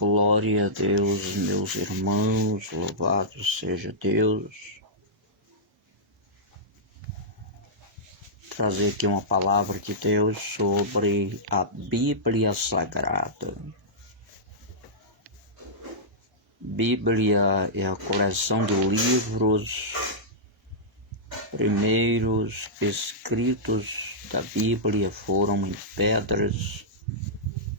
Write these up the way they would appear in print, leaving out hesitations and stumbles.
Glória a Deus, meus irmãos, louvado seja Deus. Trazer aqui uma palavra de Deus sobre a Bíblia Sagrada. Bíblia é a coleção de livros primeiros escritos da Bíblia foram em pedras,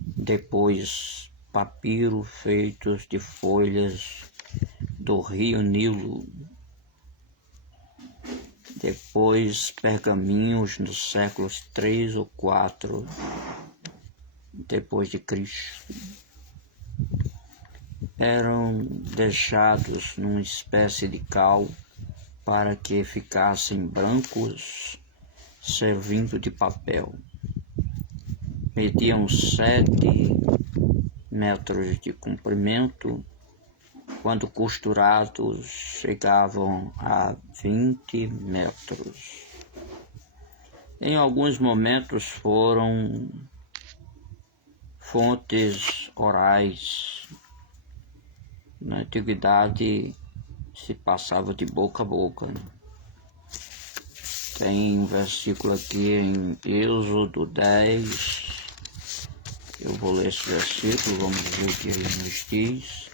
depois papiro feitos de folhas do rio Nilo, depois pergaminhos nos séculos 3 ou 4 depois de Cristo. Eram deixados numa espécie de cal para que ficassem brancos, servindo de papel. Mediam 7 metros de comprimento, quando costurados chegavam a 20 metros. Em alguns momentos foram fontes orais. Na antiguidade se passava de boca a boca. Tem um versículo aqui em Êxodo 10. Eu vou ler esse versículo, vamos ver o que ele nos diz.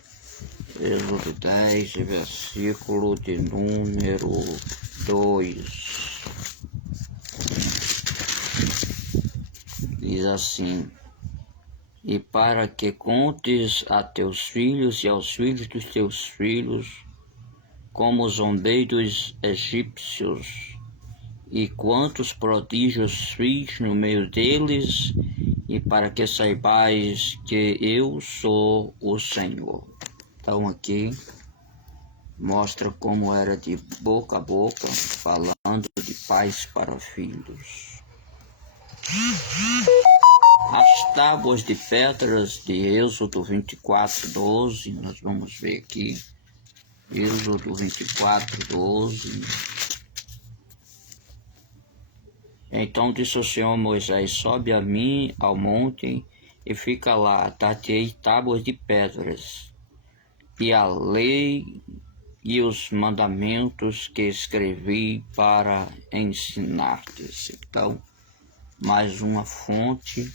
Êxodo 10, versículo de número 2. Diz assim: E para que contes a teus filhos e aos filhos dos teus filhos, como zombei dos egípcios, e quantos prodígios fiz no meio deles, e para que saibais que eu sou o Senhor. Então aqui mostra como era de boca a boca, falando de pais para filhos. As tábuas de pedras de Êxodo 24, 12, nós vamos ver aqui. Êxodo 24, 12. Então disse o Senhor a Moisés: sobe a mim ao monte e fica lá, dar-te-ei tábuas de pedras, e a lei e os mandamentos que escrevi para ensinar-te. Então, mais uma fonte,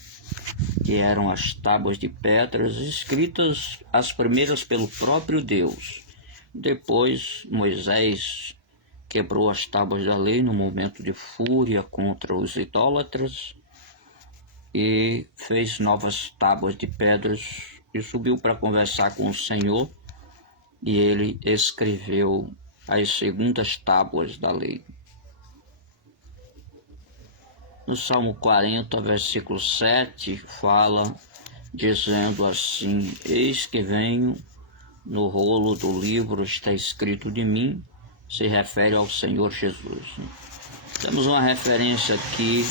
que eram as tábuas de pedras, escritas as primeiras pelo próprio Deus. Depois Moisés quebrou as tábuas da lei no momento de fúria contra os idólatras e fez novas tábuas de pedras e subiu para conversar com o Senhor, e ele escreveu as segundas tábuas da lei. No Salmo 40, versículo 7, fala dizendo assim: eis que venho, no rolo do livro está escrito de mim. Se refere ao Senhor Jesus. Temos uma referência aqui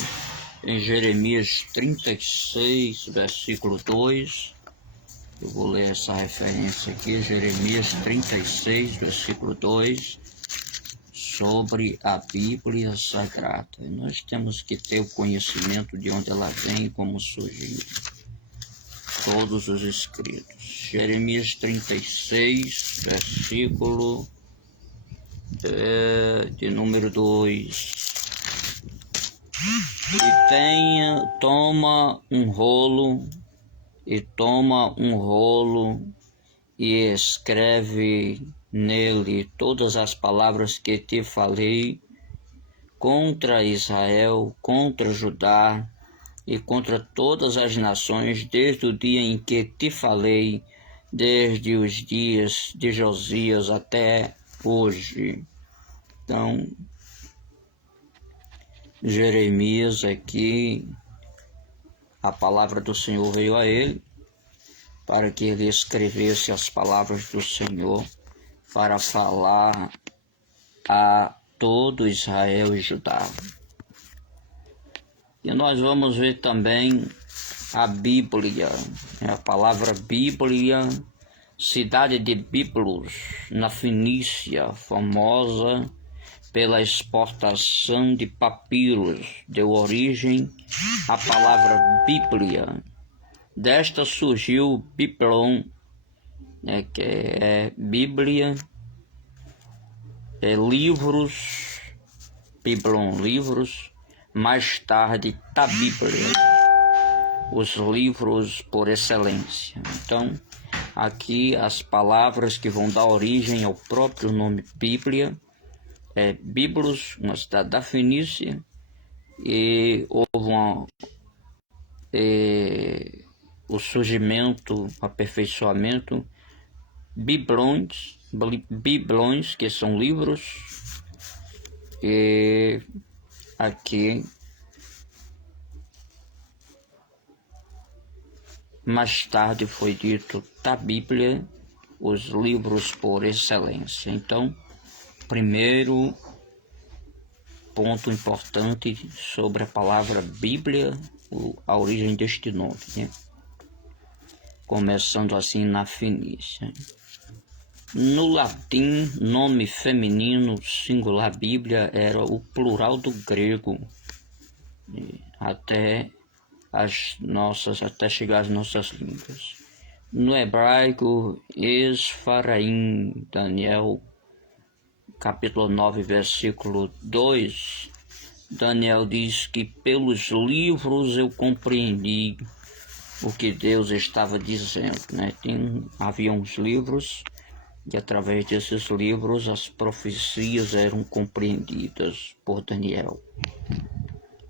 em Jeremias 36, versículo 2. Eu vou ler essa referência aqui, Jeremias 36, versículo 2, sobre a Bíblia Sagrada. E nós temos que ter o conhecimento de onde ela vem e como surgiu. Todos os escritos. Jeremias 36, versículo de número 2. E toma um rolo e escreve nele todas as palavras que te falei contra Israel, contra Judá e contra todas as nações, desde o dia em que te falei, desde os dias de Josias até hoje. Então, Jeremias aqui, a palavra do Senhor veio a ele para que ele escrevesse as palavras do Senhor para falar a todo Israel e Judá. E nós vamos ver também a Bíblia, a palavra Bíblia, cidade de Biblos, na Fenícia, famosa pela exportação de papiros, deu origem à palavra Bíblia. Desta surgiu Biblon, né, que é Bíblia, livros, Biblon, livros, mais tarde Bíblia, os livros por excelência. Então, aqui as palavras que vão dar origem ao próprio nome Bíblia é Biblos, uma cidade da Fenícia, e houve o surgimento, o aperfeiçoamento, biblões, que são livros, e aqui mais tarde foi dito Bíblia, os livros por excelência. Então, primeiro ponto importante sobre a palavra Bíblia, a origem deste nome, né? Começando assim na Fenícia. No latim, nome feminino singular Bíblia era o plural do grego, até chegar às nossas línguas. No hebraico, Esfaraim, Daniel, capítulo 9, versículo 2, Daniel diz que pelos livros eu compreendi o que Deus estava dizendo, né? Havia uns livros e através desses livros as profecias eram compreendidas por Daniel.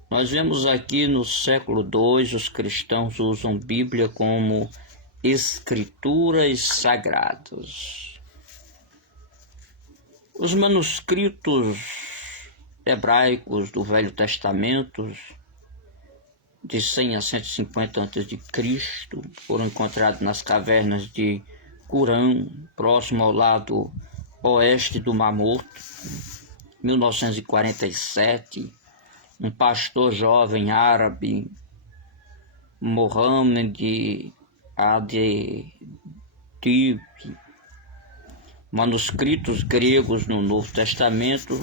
Nós vemos aqui no século II os cristãos usam Bíblia como escrituras sagradas. Os manuscritos hebraicos do Velho Testamento, de 100 a 150 a.C., foram encontrados nas cavernas de Qumran, próximo ao lado oeste do Mar Morto. 1947, um pastor jovem árabe, Mohammed Ad-Dib, manuscritos gregos no Novo Testamento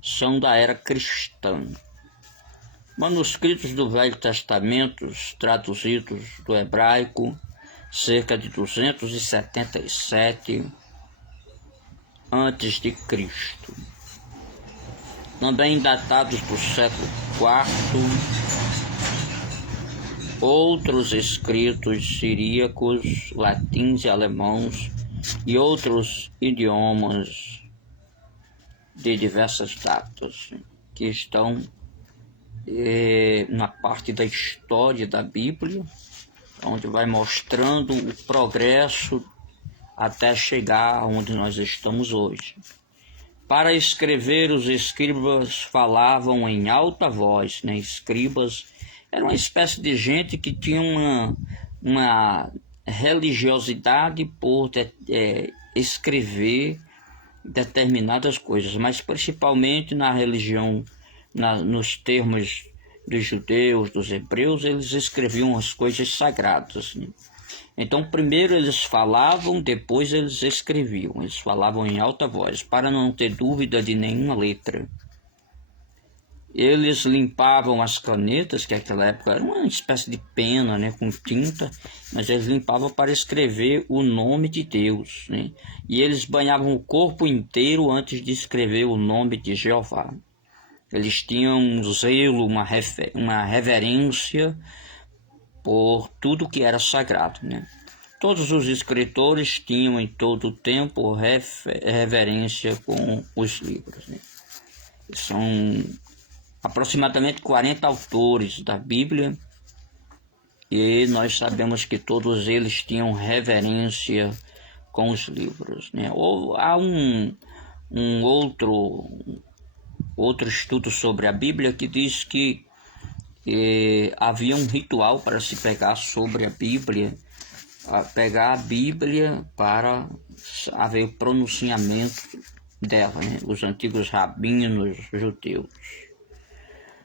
são da era cristã. Manuscritos do Velho Testamento, traduzidos do hebraico, cerca de 277 a.C., também datados do século IV, outros escritos siríacos, latins e alemãos e outros idiomas de diversas datas que estão na parte da história da Bíblia, onde vai mostrando o progresso até chegar onde nós estamos hoje. Para escrever, os escribas falavam em alta voz, né? Escribas era uma espécie de gente que tinha uma religiosidade por escrever determinadas coisas, mas principalmente na religião, nos termos dos judeus, dos hebreus, eles escreviam as coisas sagradas, né? Então, primeiro eles falavam, depois eles escreviam. Eles falavam em alta voz, para não ter dúvida de nenhuma letra. Eles limpavam as canetas, que naquela época era uma espécie de pena, né, com tinta, mas eles limpavam para escrever o nome de Deus, né? E eles banhavam o corpo inteiro antes de escrever o nome de Jeová. Eles tinham um zelo, uma reverência por tudo que era sagrado, né? Todos os escritores tinham em todo o tempo reverência com os livros, né? São aproximadamente 40 autores da Bíblia e nós sabemos que todos eles tinham reverência com os livros, né? Há um outro estudo sobre a Bíblia que diz que havia um ritual para se pegar sobre a Bíblia, pegar a Bíblia para haver o pronunciamento dela, né? Os antigos rabinos judeus.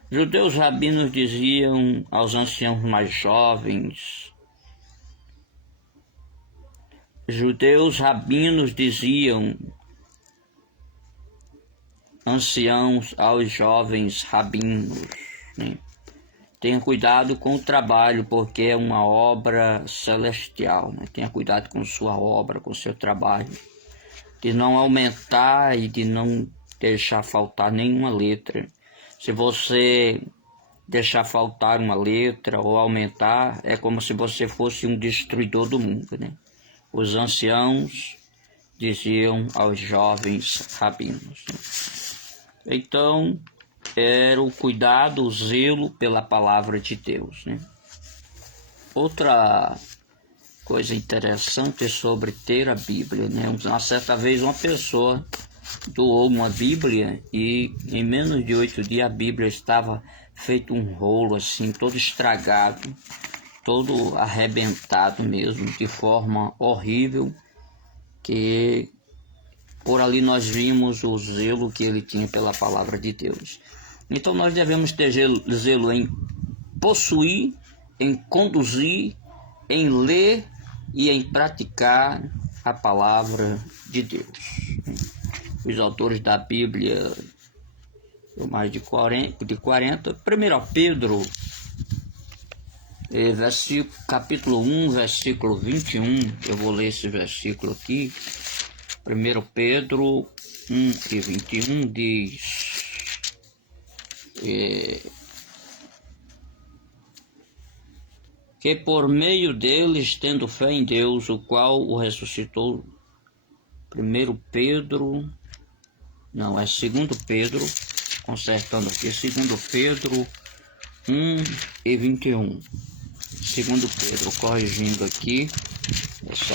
Judeus rabinos diziam aos anciãos mais jovens, anciãos aos jovens rabinos, né? Tenha cuidado com o trabalho, porque é uma obra celestial, né? Tenha cuidado com sua obra, com seu trabalho, de não aumentar e de não deixar faltar nenhuma letra. Se você deixar faltar uma letra ou aumentar, é como se você fosse um destruidor do mundo, né? Os anciãos diziam aos jovens rabinos, né? Então, era o cuidado, o zelo pela palavra de Deus, né? Outra coisa interessante sobre ter a Bíblia, né? Uma certa vez uma pessoa doou uma Bíblia e em menos de 8 dias a Bíblia estava feito um rolo assim, todo estragado, todo arrebentado mesmo, de forma horrível, que por ali nós vimos o zelo que ele tinha pela palavra de Deus. Então nós devemos ter zelo em possuir, em conduzir, em ler e em praticar a palavra de Deus. Os autores da Bíblia, mais de 40, 1 Pedro, capítulo 1, versículo 21, eu vou ler esse versículo aqui. 1 Pedro 1 e 21 diz: que por meio deles, tendo fé em Deus, o qual o ressuscitou. 2 Pedro, consertando aqui, 2 Pedro 1 e 21. 2 Pedro, corrigindo aqui essa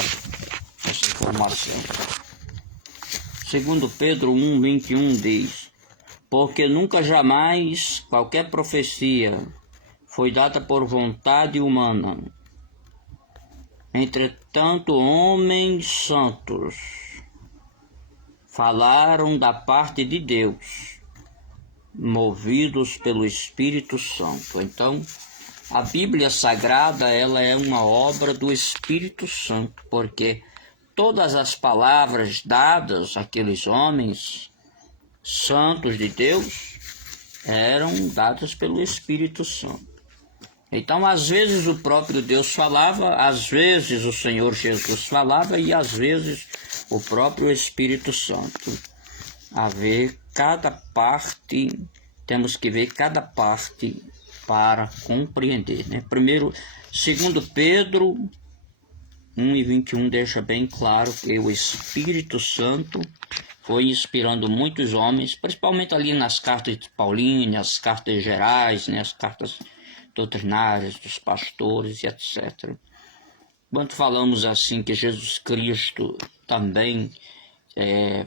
informação. 2 Pedro 1, 21 diz: porque nunca jamais qualquer profecia foi dada por vontade humana. Entretanto, homens santos falaram da parte de Deus, movidos pelo Espírito Santo. Então, a Bíblia Sagrada, ela é uma obra do Espírito Santo, porque todas as palavras dadas àqueles homens santos de Deus eram dadas pelo Espírito Santo. Então, às vezes o próprio Deus falava, às vezes o Senhor Jesus falava e às vezes o próprio Espírito Santo. Temos que ver cada parte para compreender, né? 2 Pedro 1 e 21 deixa bem claro que o Espírito Santo foi inspirando muitos homens, principalmente ali nas cartas de Pauline, as cartas gerais, né? As cartas doutrinárias dos pastores e etc. Quando falamos assim que Jesus Cristo também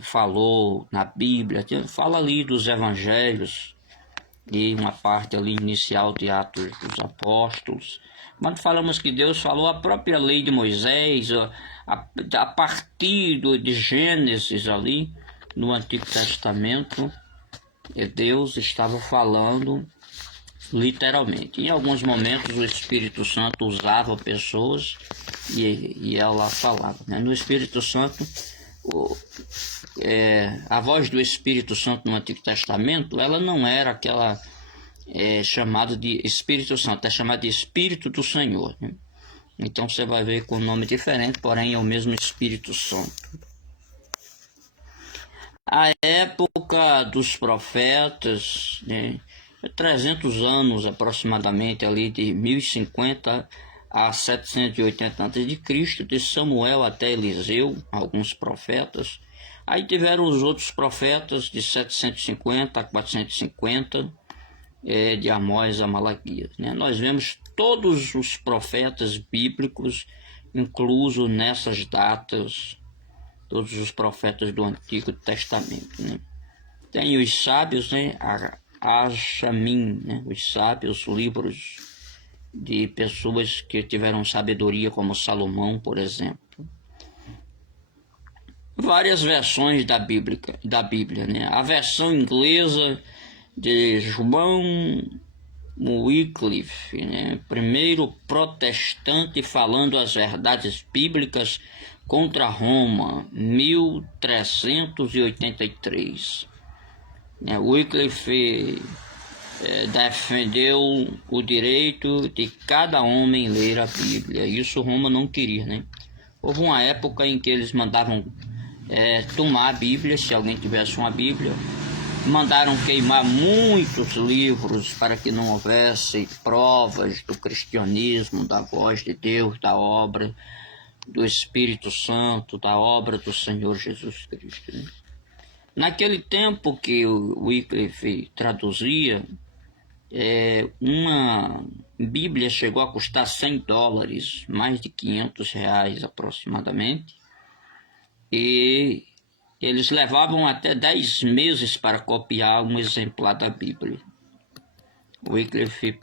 falou na Bíblia, fala ali dos evangelhos e uma parte ali inicial de Atos dos Apóstolos. Quando falamos que Deus falou a própria lei de Moisés, a partir de Gênesis ali, no Antigo Testamento, Deus estava falando literalmente. Em alguns momentos o Espírito Santo usava pessoas e ela falava, né? No Espírito Santo, a voz do Espírito Santo no Antigo Testamento, ela não era aquela chamada de Espírito Santo, é chamada de Espírito do Senhor, né? Então você vai ver com um nome diferente, porém é o mesmo Espírito Santo. A época dos profetas, né? 300 anos aproximadamente, ali de 1050 a 780 a.C., de Samuel até Eliseu, alguns profetas. Aí tiveram os outros profetas de 750 a 450, de Amós a Malaquias, né? Nós vemos todos os profetas bíblicos inclusos nessas datas, todos os profetas do Antigo Testamento, né? Tem os sábios, né? Achamim, né? Os sábios, livros de pessoas que tiveram sabedoria, como Salomão, por exemplo. Várias versões da Bíblia, né? A versão inglesa de João Wycliffe, né? Primeiro protestante falando as verdades bíblicas contra Roma, 1383. Wycliffe defendeu o direito de cada homem ler a Bíblia. Isso Roma não queria, né? Houve uma época em que eles mandavam tomar a Bíblia, se alguém tivesse uma Bíblia. Mandaram queimar muitos livros para que não houvesse provas do cristianismo, da voz de Deus, da obra do Espírito Santo, da obra do Senhor Jesus Cristo. Naquele tempo que o Wycliffe traduzia, uma Bíblia chegou a custar $100, mais de R$ 500 aproximadamente, e eles levavam até 10 meses para copiar um exemplar da Bíblia. Wycliffe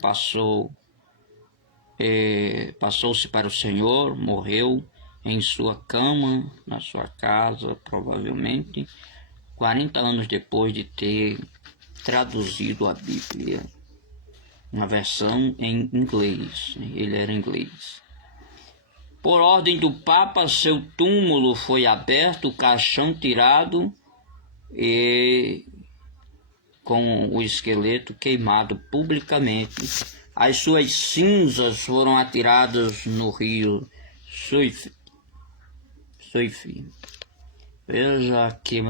passou-se para o Senhor, morreu em sua cama, na sua casa, provavelmente, 40 anos depois de ter traduzido a Bíblia, uma versão em inglês. Ele era inglês. Por ordem do Papa, seu túmulo foi aberto, o caixão tirado e com o esqueleto queimado publicamente. As suas cinzas foram atiradas no rio Suif. Veja que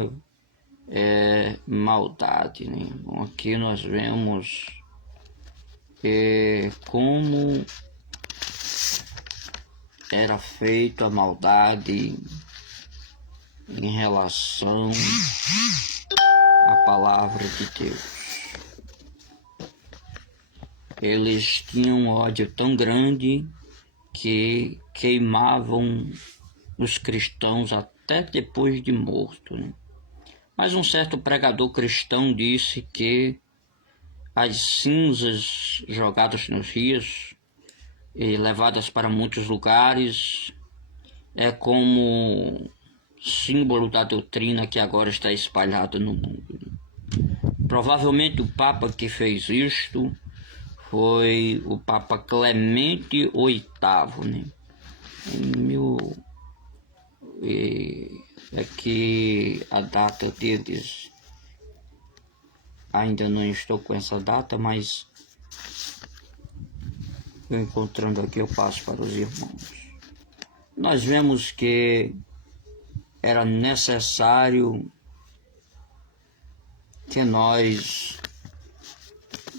maldade, né? Aqui nós vemos como era feita a maldade em relação à palavra de Deus. Eles tinham um ódio tão grande que queimavam os cristãos até depois de morto, né? Mas um certo pregador cristão disse que as cinzas jogadas nos rios e levadas para muitos lugares é como símbolo da doutrina que agora está espalhada no mundo. Provavelmente o Papa que fez isto foi o Papa Clemente VIII, né? Que a data deles ainda não estou com essa data, mas eu encontrando aqui eu passo para os irmãos. Nós vemos que era necessário que nós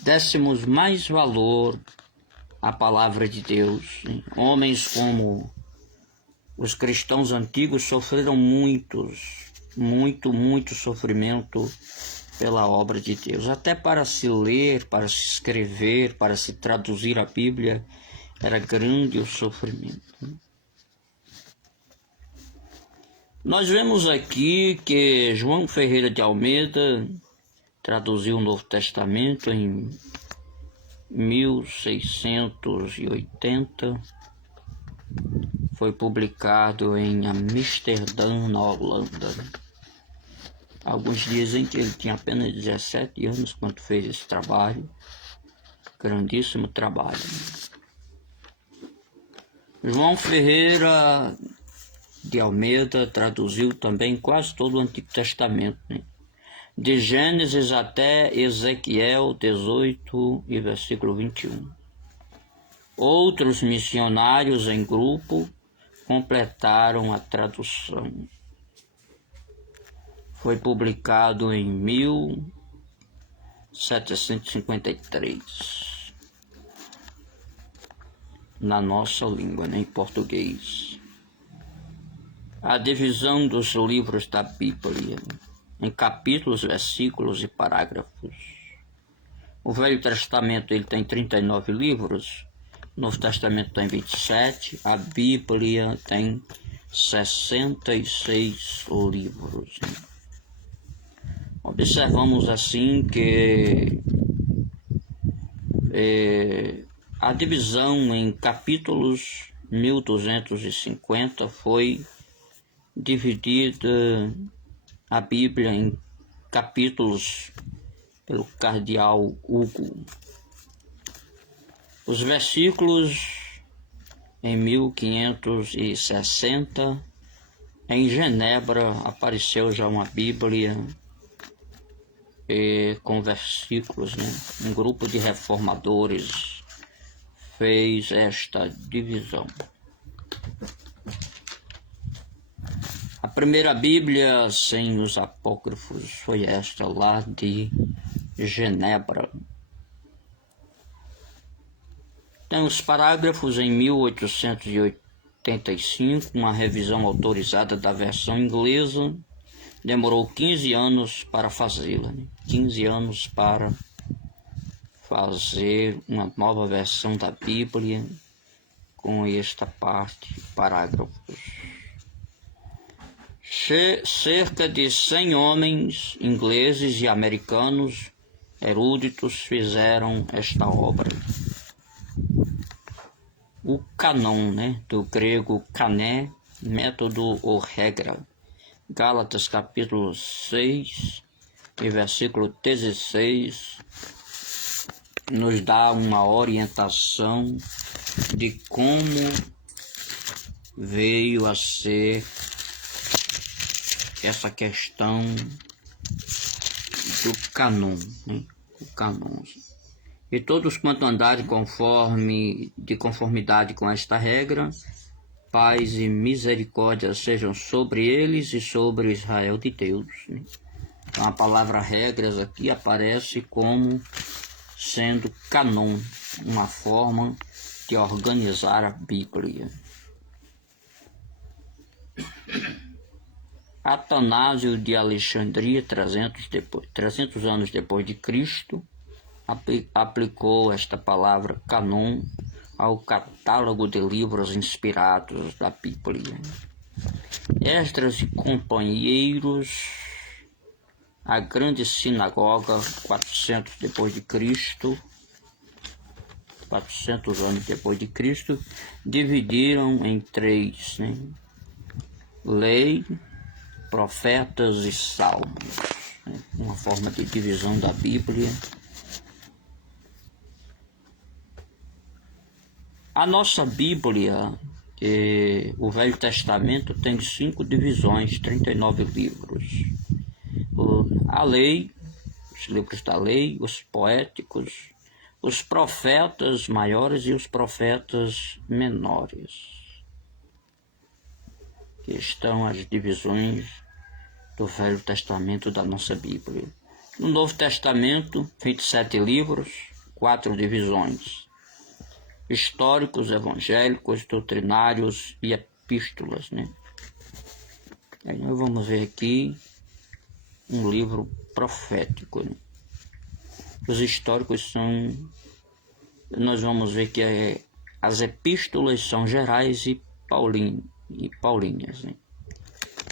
dessemos mais valor à palavra de Deus. Homens como os cristãos antigos sofreram muito sofrimento pela obra de Deus. Até para se ler, para se escrever, para se traduzir a Bíblia, era grande o sofrimento. Nós vemos aqui que João Ferreira de Almeida traduziu o Novo Testamento em 1680. Foi publicado em Amsterdã, na Holanda. Alguns dizem que ele tinha apenas 17 anos quando fez esse trabalho. Grandíssimo trabalho. João Ferreira de Almeida traduziu também quase todo o Antigo Testamento, né? De Gênesis até Ezequiel 18 e versículo 21. Outros missionários em grupo completaram a tradução. Foi publicado em 1753 na nossa língua, né, em português. A divisão dos livros da Bíblia em capítulos, versículos e parágrafos. O Velho Testamento ele tem 39 livros, o Novo Testamento tem 27, a Bíblia tem 66 livros. Observamos assim que a divisão em capítulos 1250 foi dividida a Bíblia em capítulos pelo cardeal Hugo. Os versículos em 1560, em Genebra, apareceu já uma Bíblia com versículos, né? Um grupo de reformadores fez esta divisão. A primeira Bíblia sem os apócrifos foi esta lá de Genebra. Tem os parágrafos em 1885, uma revisão autorizada da versão inglesa. Demorou 15 anos para fazê-la, né? 15 anos para fazer uma nova versão da Bíblia com esta parte, parágrafos. Cerca de 100 homens ingleses e americanos eruditos fizeram esta obra. O cânon, né, do grego kané, método ou regra. Gálatas capítulo 6 e versículo 16 nos dá uma orientação de como veio a ser essa questão do cânon, né? O cânon. E todos quanto andarem de conformidade com esta regra, paz e misericórdia sejam sobre eles e sobre Israel de Deus, né? Então a palavra regras aqui aparece como sendo cânon, uma forma de organizar a Bíblia. Atanásio de Alexandria, 300 anos depois de Cristo, aplicou esta palavra cânon ao catálogo de livros inspirados da Bíblia. Esdras e companheiros, a grande sinagoga, 400 anos depois de Cristo, dividiram em 3, né? Lei, profetas e salmos, né? Uma forma de divisão da Bíblia. A nossa Bíblia, o Velho Testamento, tem 5 divisões, 39 livros. A lei, os livros da lei, os poéticos, os profetas maiores e os profetas menores, que estão as divisões do Velho Testamento da nossa Bíblia. No Novo Testamento, 27 livros, 4 divisões: históricos, evangélicos, doutrinários e epístolas, né? Aí nós vamos ver aqui um livro profético, né? Os históricos nós vamos ver que as epístolas são gerais e paulinhas, né?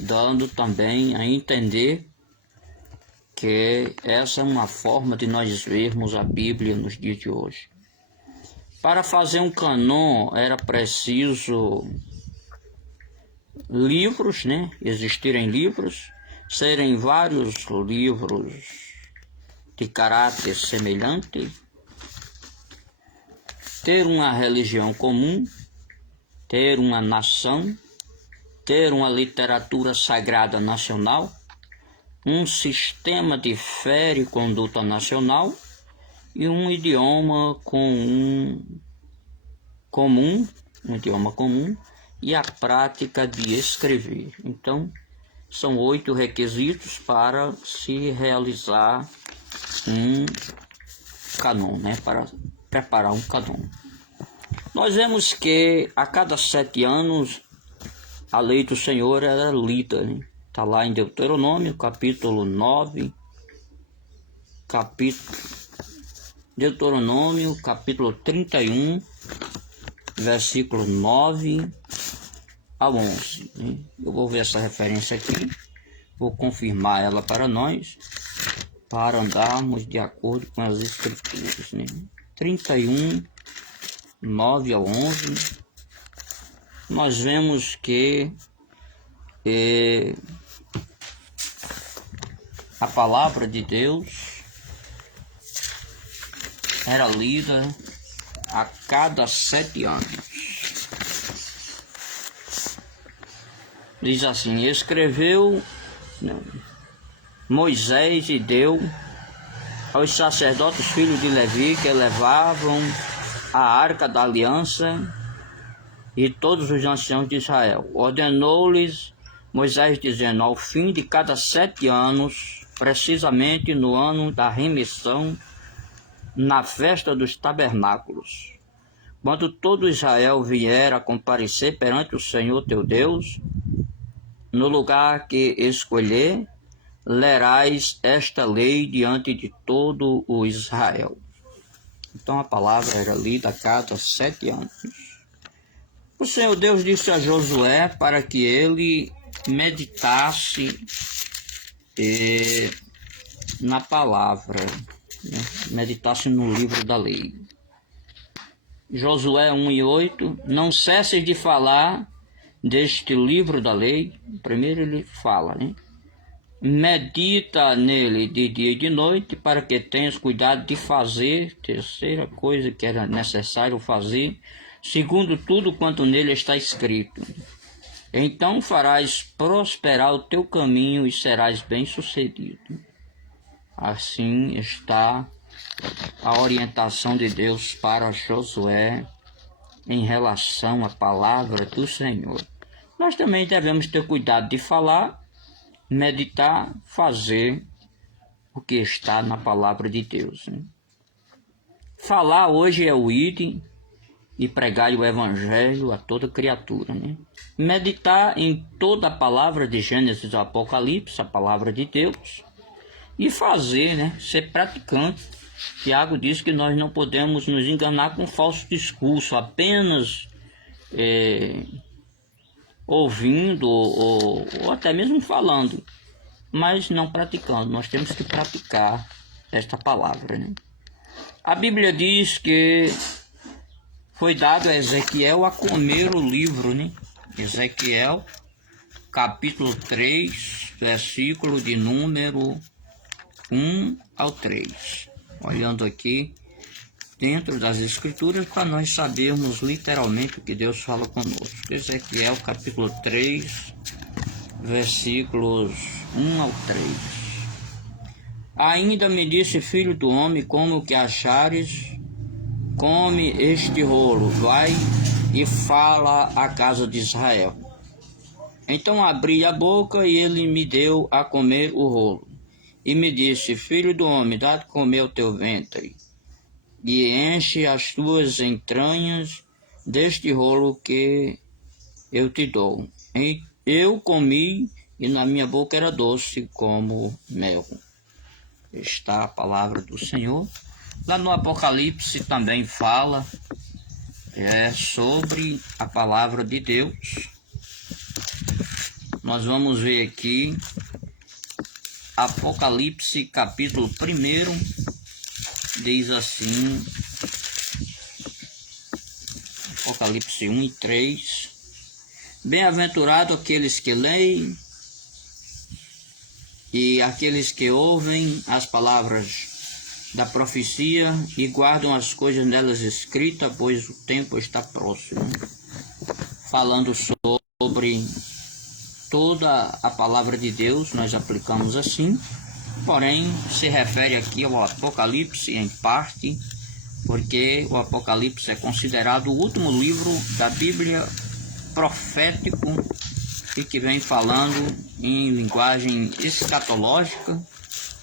Dando também a entender que essa é uma forma de nós vermos a Bíblia nos dias de hoje. Para fazer um cânon era preciso livros, né? Existirem livros, serem vários livros de caráter semelhante, ter uma religião comum, ter uma nação, ter uma literatura sagrada nacional, um sistema de fé e conduta nacional e um idioma comum e a prática de escrever. Então, são 8 requisitos para se realizar um cânon, né? Para preparar um cânon. Nós vemos que a cada 7 anos a lei do Senhor era lida, né? Está lá em Deuteronômio, capítulo 9, Deuteronômio, capítulo 31, versículo 9 ao 11. Né? Eu vou ver essa referência aqui, vou confirmar ela para nós, para andarmos de acordo com as Escrituras. Né? 31, 9 ao 11, nós vemos que a palavra de Deus era lida a cada 7 anos. Diz assim: escreveu Moisés e deu aos sacerdotes filhos de Levi que levavam a arca da aliança e todos os anciãos de Israel. Ordenou-lhes Moisés, dizendo: ao fim de cada 7 anos, precisamente no ano da remissão, na festa dos tabernáculos, quando todo Israel vier a comparecer perante o Senhor teu Deus, no lugar que escolher, lerás esta lei diante de todo o Israel. Então a palavra era lida a cada 7 anos. O Senhor Deus disse a Josué para que ele meditasse na palavra, né? Meditasse no livro da lei. Josué 1:8, não cesses de falar deste livro da lei. Primeiro ele fala, né? Medita nele de dia e de noite, para que tenhas cuidado de fazer, terceira coisa que era necessário fazer, segundo tudo quanto nele está escrito. Então farás prosperar o teu caminho e serás bem-sucedido. Assim está a orientação de Deus para Josué em relação à palavra do Senhor. Nós também devemos ter cuidado de falar, meditar, fazer o que está na palavra de Deus, né? Falar hoje é o ir e pregar o evangelho a toda criatura, né? Meditar em toda a palavra de Gênesis ao Apocalipse, a palavra de Deus, e fazer, né? Ser praticante. Tiago diz que nós não podemos nos enganar com falso discurso, apenas ouvindo ou até mesmo falando, mas não praticando. Nós temos que praticar esta palavra, né? A Bíblia diz que foi dado a Ezequiel a comer o livro, né? Ezequiel, capítulo 3, versículo de número 1 ao 3. Olhando aqui dentro das Escrituras para nós sabermos literalmente o que Deus fala conosco. Ezequiel, capítulo 3, versículos 1 ao 3. Ainda me disse: filho do homem, como o que achares, come este rolo, vai e fala à casa de Israel. Então abri a boca e ele me deu a comer o rolo. E me disse: filho do homem, dá de comer o teu ventre, e enche as tuas entranhas deste rolo que eu te dou. Eu comi, e na minha boca era doce como mel. Está a palavra do Senhor. Lá no Apocalipse também fala sobre a palavra de Deus. Nós vamos ver aqui Apocalipse capítulo 1, diz assim, Apocalipse 1 e 3, bem-aventurado aqueles que leem e aqueles que ouvem as palavras da profecia e guardam as coisas nelas escritas, pois o tempo está próximo. Falando sobre toda a palavra de Deus, nós aplicamos assim, porém se refere aqui ao Apocalipse em parte, porque o Apocalipse é considerado o último livro da Bíblia profético e que vem falando em linguagem escatológica,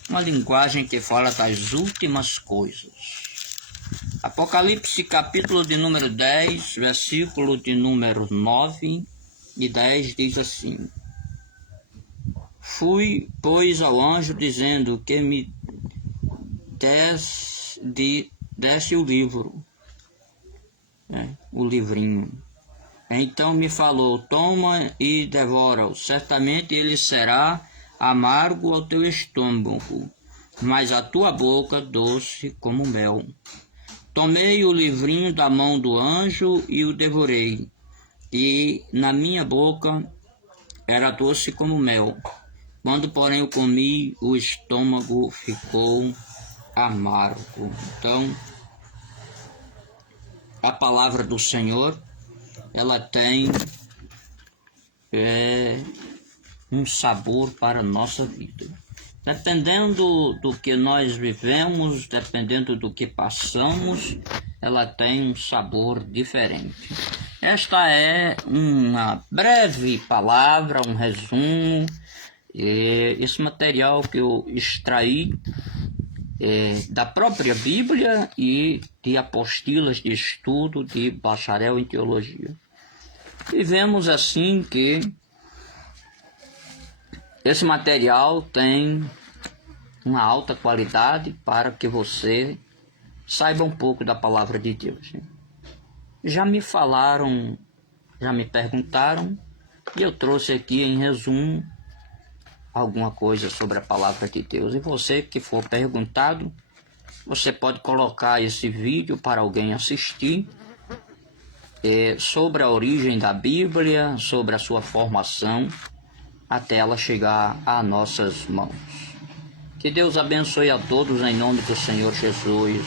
uma linguagem que fala das últimas coisas. Apocalipse capítulo de número 10, versículo de número 9 e 10 diz assim: fui, pois, ao anjo dizendo que me desse o livro, o livrinho. Então me falou: toma e devora-o, certamente ele será amargo ao teu estômago, mas a tua boca doce como mel. Tomei o livrinho da mão do anjo e o devorei, e na minha boca era doce como mel. Quando, porém, eu comi, o estômago ficou amargo. Então, a palavra do Senhor, ela tem um sabor para a nossa vida. Dependendo do que nós vivemos, dependendo do que passamos, ela tem um sabor diferente. Esta é uma breve palavra, um resumo. Esse material que eu extraí da própria Bíblia e de apostilas de estudo de bacharel em teologia. E vemos assim que esse material tem uma alta qualidade para que você saiba um pouco da palavra de Deus. Já me falaram, já me perguntaram, e eu trouxe aqui em resumo alguma coisa sobre a palavra de Deus. E você que for perguntado, você pode colocar esse vídeo para alguém assistir sobre a origem da Bíblia, sobre a sua formação, até ela chegar a nossas mãos. Que Deus abençoe a todos em nome do Senhor Jesus.